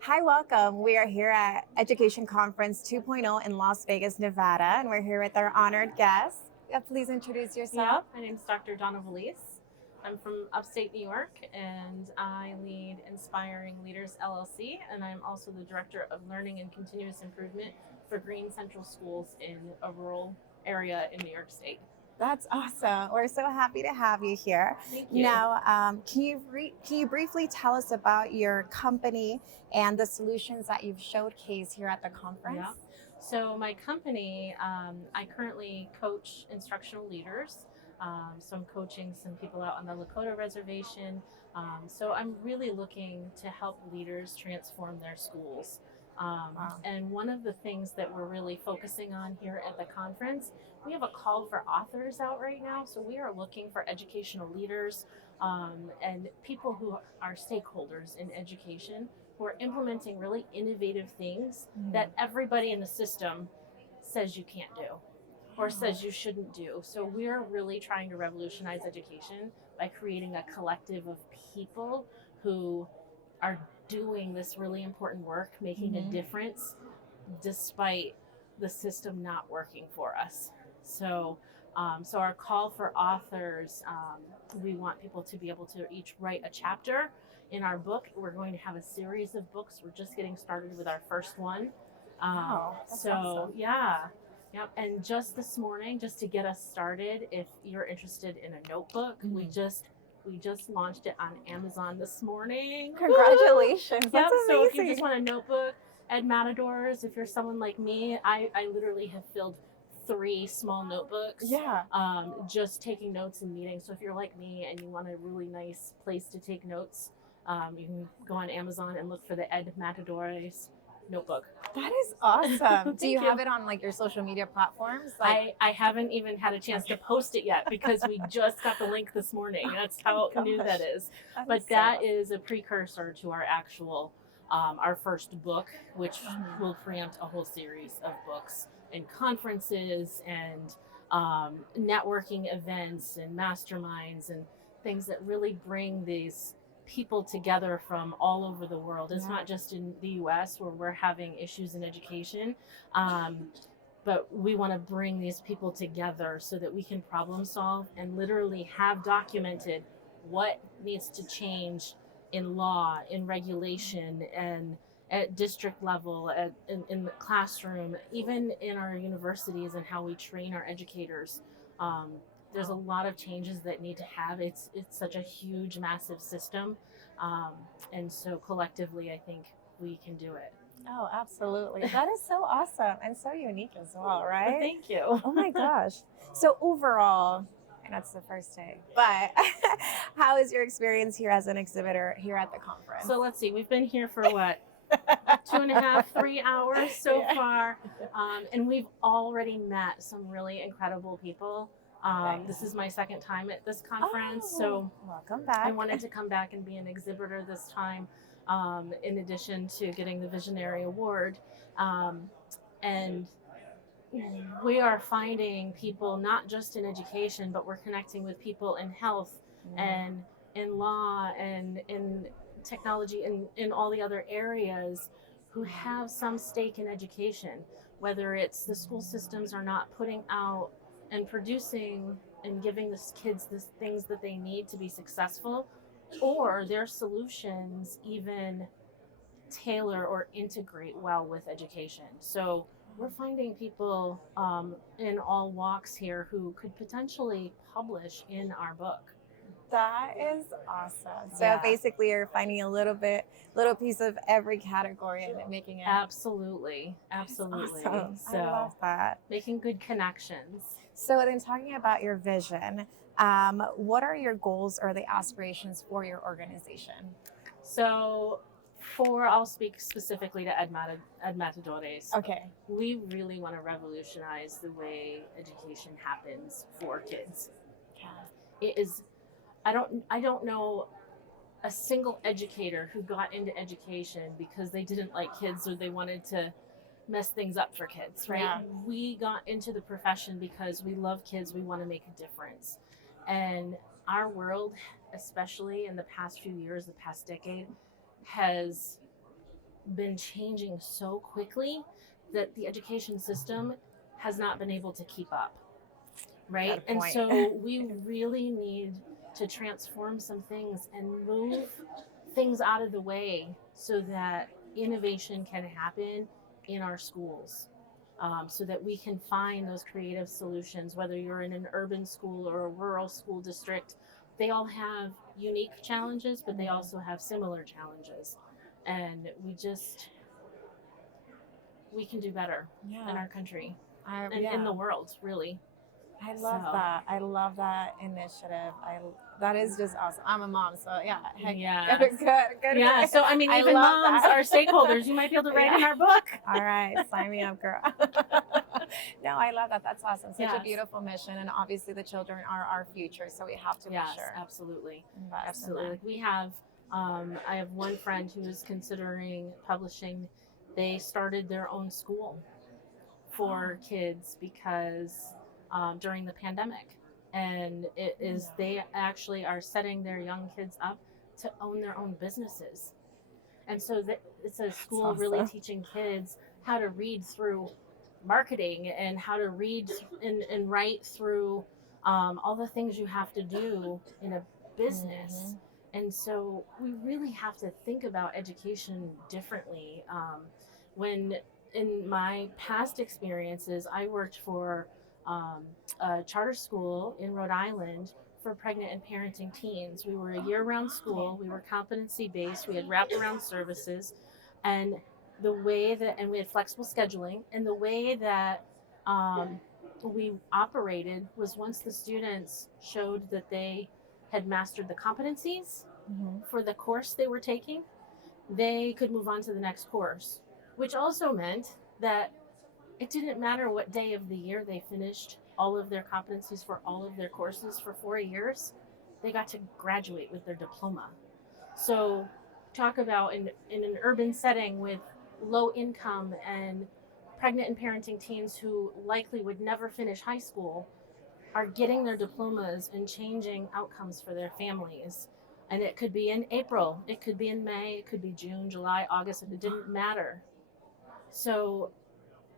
Hi, welcome. We are here at Education Conference 2.0 in Las Vegas, Nevada, and we're here with our honored guest. Please introduce Yeah, yourself. my name's Dr. Donna Vallese. I'm from upstate New York, and I lead Inspiring Leaders LLC, and I'm also the Director of Learning and Continuous Improvement for Green Central Schools in a rural area in New York State. That's awesome. We're so happy to have you here. Thank you. Now, can you briefly tell us about your company and the solutions that you've showcased here at the conference? Yeah. So my company, I currently coach instructional leaders. So I'm coaching some people out on the Lakota reservation. So I'm really looking to help leaders transform their schools. Wow. And one of the things that we're really focusing on here at the conference, we have a call for authors out right now. So we are looking for educational leaders and people who are stakeholders in education who are implementing really innovative things that everybody in the system says you can't do or says you shouldn't do. So we're really trying to revolutionize education by creating a collective of people who are doing this really important work, making a difference despite the system not working for us. So our call for authors, we want people to be able to each write a chapter in our book. We're going to have a series of books. We're just getting started with our first one. Wow, that's awesome. Yeah. Yep. And just this morning, just to get us started, if you're interested in a notebook, we just launched it on Amazon this morning. Congratulations. Yep. That's So if you amazing. just want a notebook, Ed Matadors, if you're someone like me, I literally have filled 3 small notebooks. Yeah. Just taking notes in meetings. So if you're like me and you want a really nice place to take notes, you can go on Amazon and look for the Ed Matadors notebook. That is awesome. Do you Thank you. have it on like your social media platforms? I haven't even had a chance to post it yet because we just got the link this morning. That's how Oh my new gosh. that is. That But is so that awesome. is a precursor to our actual, our first book, which will preempt a whole series of books and conferences and networking events and masterminds and things that really bring these people together from all over the world. It's not just in the US where we're having issues in education. But we want to bring these people together so that we can problem solve and literally have documented what needs to change in law, in regulation, and at district level, in the classroom, even in our universities and how we train our educators. There's a lot of changes that need to have. It's such a huge, massive system, and so collectively, I think we can do it. Oh, absolutely. That is so awesome and so unique as well, right? Thank you. Oh my gosh. So overall, and that's the first day, but how is your experience here as an exhibitor here at the conference? So let's see, we've been here for what, 2.5, 3 hours so far, and we've already met some really incredible people. This is my second time at this conference, so welcome back. I wanted to come back and be an exhibitor this time, in addition to getting the Visionary Award. And we are finding people not just in education, but we're connecting with people in health and in law and in technology and in all the other areas who have some stake in education, whether it's the school systems are not putting out and producing and giving the kids the things that they need to be successful, or their solutions even tailor or integrate well with education. So we're finding people in all walks here who could potentially publish in our book. That is awesome. So Yeah. basically you're finding a little piece of every category and making it Absolutely. Absolutely. awesome. So I love that. making good connections. So then talking about your vision, what are your goals or the aspirations for your organization? So I'll speak specifically to Ed Matadores. Okay. We really want to revolutionize the way education happens for kids. Yeah. It is, I don't know a single educator who got into education because they didn't like kids or they wanted to mess things up for kids, right? Yeah. We got into the profession because we love kids, we want to make a difference. And our world, especially in the past few years, the past decade, has been changing so quickly that the education system has not been able to keep up, right? Got a And point. so we really need to transform some things and move things out of the way so that innovation can happen in our schools. So that we can find those creative solutions, whether you're in an urban school or a rural school district. They all have unique challenges, but they also have similar challenges. And we can do better in our country and in the world, really. I love that. I love that initiative. That is just awesome. I'm a mom, so yeah. Good. Yeah. So I mean, even moms are stakeholders. You might be able to write in our book. All right, sign me up, girl. No, I love that. That's awesome. Such a beautiful mission, and obviously the children are our future, so we have to make sure. Absolutely. Invest in Absolutely. them. Like we have, I have one friend who is considering publishing. They started their own school for kids because during the pandemic, and it is they actually are setting their young kids up to own their own businesses. And so it's a school really teaching kids how to read through marketing and how to read and write through all the things you have to do in a business. And so we really have to think about education differently. When in my past experiences, I worked for a charter school in Rhode Island for pregnant and parenting teens. We were a year-round school. We were competency-based. We had wraparound services, and we had flexible scheduling. And the way that we operated was once the students showed that they had mastered the competencies for the course they were taking, they could move on to the next course, which also meant that it didn't matter what day of the year they finished all of their competencies for all of their courses for 4 years, they got to graduate with their diploma. So talk about in an urban setting with low income and pregnant and parenting teens who likely would never finish high school are getting their diplomas and changing outcomes for their families. And it could be in April, it could be in May, it could be June, July, August, it didn't matter. So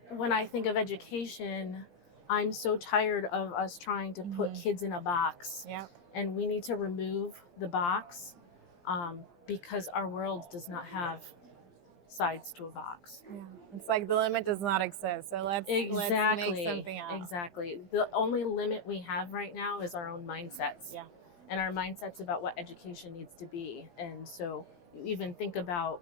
when I think of education, I'm so tired of us trying to put kids in a box. And we need to remove the box because our world does not have sides to a box. It's like the limit does not exist. So let's make something out. Exactly. The only limit we have right now is our own mindsets. And our mindsets about what education needs to be. And so you even think about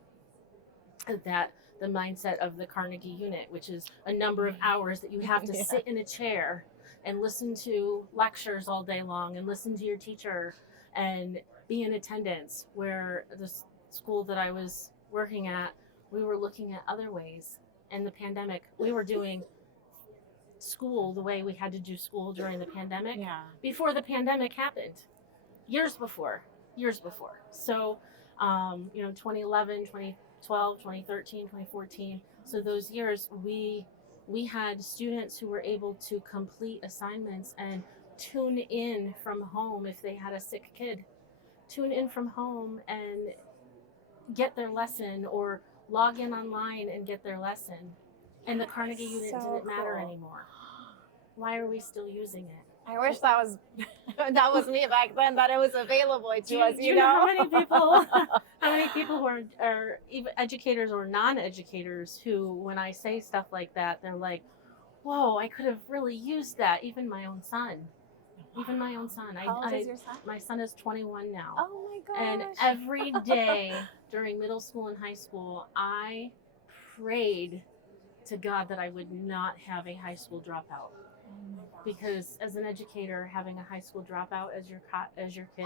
that the mindset of the Carnegie unit, which is a number of hours that you have to sit in a chair and listen to lectures all day long and listen to your teacher and be in attendance, where the school that I was working at, we were looking at other ways. In the pandemic, we were doing school the way we had to do school during the pandemic before the pandemic happened, years before. So, 2011, 2012, 2013, 2014. So those years we had students who were able to complete assignments and tune in from home if they had a sick kid. Tune in from home and get their lesson, or log in online and get their lesson. And the Carnegie unit didn't matter anymore. Why are we still using it? I wish that was me back then, that it was available to us. Do you know how many people who are even educators or non-educators who, when I say stuff like that, they're like, "Whoa, I could have really used that." Even my own son. How old is your son? My son is 21 now. Oh my gosh. And every day during middle school and high school, I prayed to God that I would not have a high school dropout. Because as an educator, having a high school dropout as your kid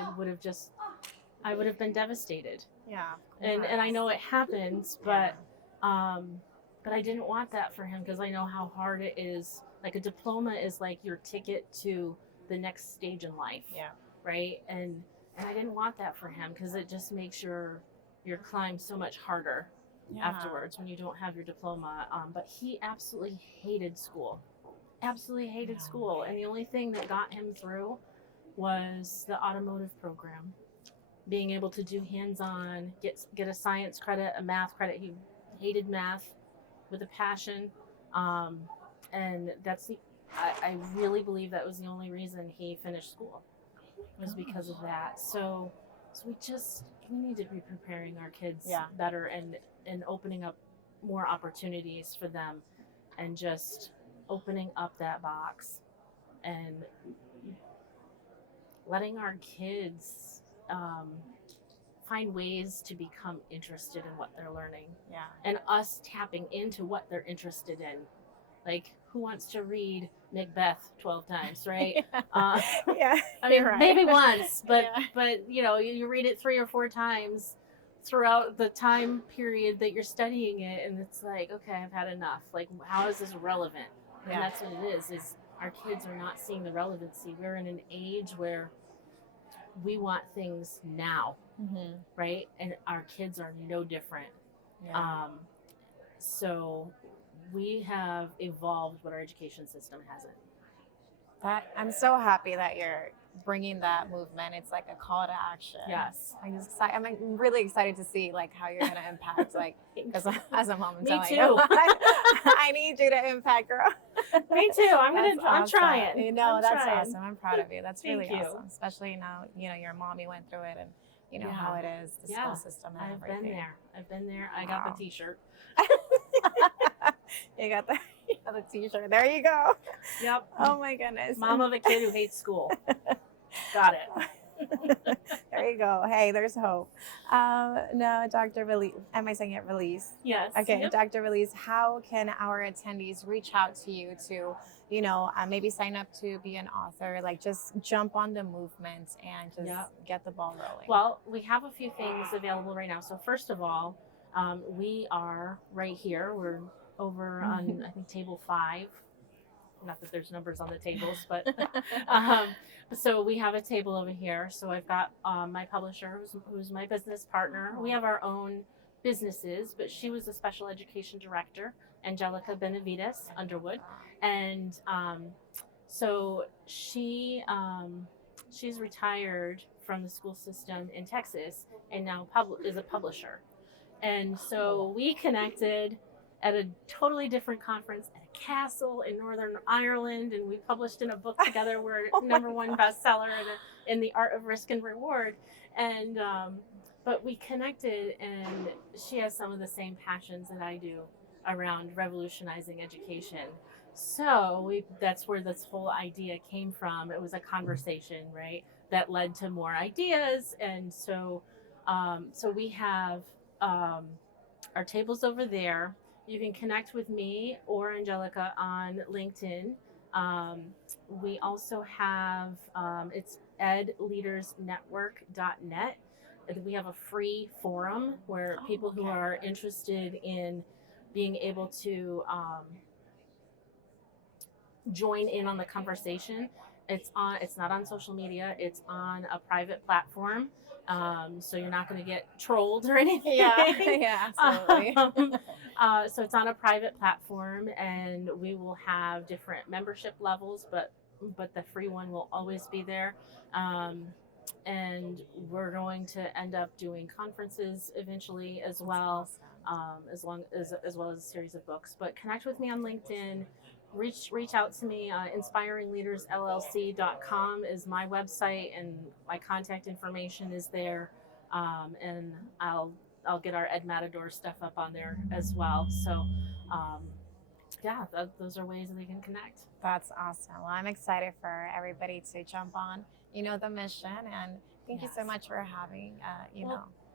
I would have been devastated. And I know it happens, but I didn't want that for him, because I know how hard it is. Like, a diploma is like your ticket to the next stage in life. Right? And I didn't want that for him, because it just makes your climb so much harder afterwards when you don't have your diploma. But he absolutely hated school. And the only thing that got him through was the automotive program. Being able to do hands-on, get a science credit, a math credit. He hated math with a passion. And I really believe that was the only reason he finished school, was because of that. So we need to be preparing our kids better and opening up more opportunities for them, and just opening up that box and letting our kids find ways to become interested in what they're learning. Yeah. And us tapping into what they're interested in. Like, who wants to read Macbeth 12 times, right? Yeah. I mean, right. maybe once, but you read it 3 or 4 times throughout the time period that you're studying it, and it's like, okay, I've had enough. Like, how is this relevant? And that's what it is our kids are not seeing the relevancy. We're in an age where we want things now, right? And our kids are no different. Yeah. So we have evolved what our education system hasn't. I'm so happy that you're bringing that movement. It's like a call to action. Yes. I'm really excited to see like how you're going to impact, like, because as a mom, I'm Me telling too. you, I need you to impact, girl. Me too. I'm trying. That's awesome. I'm proud of you. That's really Thank you. awesome. Especially now, your mom, you went through it, and you know how it is, the school system and everything. I've been there. I got the t-shirt. You got the t-shirt. There you go. Yep. Oh my goodness. Mom of a kid who hates school. Got it. There you go. Hey, there's hope. No, Dr. Vallese, am I saying it Vallese? Yes. Okay, Yep. Dr. Vallese, how can our attendees reach out to you to, maybe sign up to be an author, like just jump on the movement and just get the ball rolling? Well, we have a few things available right now. So first of all, we are right here. We're over on, I think, table 5. Not that there's numbers on the tables, but so we have a table over here. So I've got my publisher, who's my business partner. We have our own businesses, but she was a special education director, Angelica Benavides Underwood, and so she's retired from the school system in Texas and now is a publisher. And so we connected at a totally different conference at a castle in Northern Ireland, and we published in a book together. We're #1 bestseller in the art of risk and reward. And but we connected, and she has some of the same passions that I do around revolutionizing education. So that's where this whole idea came from. It was a conversation, right, that led to more ideas. And so we have our tables over there. You can connect with me or Angelica on LinkedIn. We also have, it's edleadersnetwork.net. We have a free forum where people who are interested in being able to join in on the conversation. It's not on social media. It's on a private platform. So you're not going to get trolled or anything. Yeah, absolutely. So it's on a private platform, and we will have different membership levels, but the free one will always be there. And we're going to end up doing conferences eventually as well, as well as a series of books. But connect with me on LinkedIn. Reach out to me. InspiringLeadersLLC.com is my website, and my contact information is there. And I'll get our Ed Matador stuff up on there as well. So, those are ways that they can connect. That's awesome. Well, I'm excited for everybody to jump on, the mission. And thank you so much for having,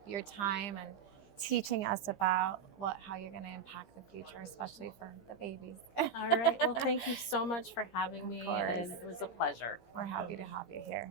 your time and teaching us about how you're going to impact the future, especially for the babies. All right. Well, thank you so much for having me, and it was a pleasure. We're happy to have you here.